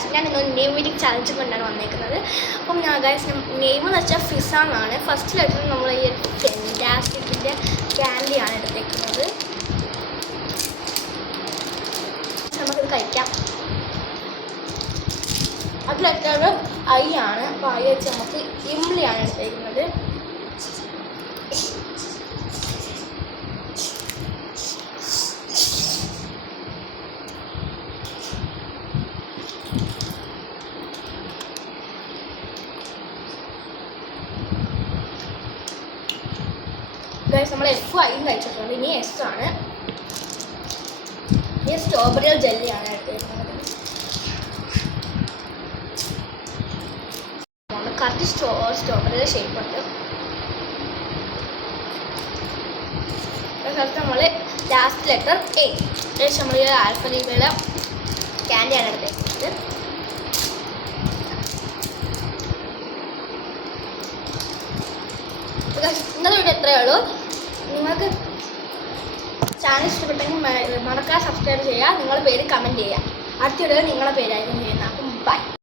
Guys ഞാൻ നിങ്ങൾ name meeting challenge കൊണ്ടാണ് വന്നേക്കുന്നത്. അപ്പം ഞാൻ ഗൈസ് നെയിം എന്ന് വെച്ചാൽ ഫിസ എന്നാണ്. ഫസ്റ്റ് ലെറ്റർ നമ്മൾ ഈ ഫെൻറ്റാസ്റ്റിക്കിൻ്റെ ക്യാൻഡിയാണ് എടുത്തേക്കുന്നത്. നമുക്കിത് കഴിക്കാം. അടുത്ത ലെറ്റർ ഐ ആണ്. അപ്പോൾ ഐ വെച്ച് നമുക്ക് ഇംലിയാണ് എടുത്തേക്കുന്നത്. ഗൈസ് നമ്മൾ എഫ് ഐയും കഴിച്ചിട്ടുണ്ട്. ഇനി എസ് ആണ്. ഇനി സ്ട്രോബെറി ജെല്ലിയാണ് എടുത്തിരിക്കുന്നത്. കറക്റ്റ് സ്ട്രോബെറിയുടെ ഷേപ്പ് ഉണ്ട്. നമ്മൾ ലാസ്റ്റ് ലെറ്റർ എ നമ്മൾ ഈ ആൽഫബറ്റിയുടെ ക്യാൻഡിയാണ് എടുത്തിരിക്കുന്നത്. ഇന്നത്തെ വീഡിയോ എത്രയേ ഉള്ളൂ. നിങ്ങൾക്ക് ചാനൽ ഇഷ്ടപ്പെട്ടെങ്കിൽ മറക്കാതെ സബ്സ്ക്രൈബ് ചെയ്യുക. നിങ്ങളുടെ പേര് കമൻറ്റ് ചെയ്യുക. അടുത്ത വീഡിയോ നിങ്ങളുടെ പേരായിരിക്കും ചെയ്യുന്നത്. അപ്പം ബൈ.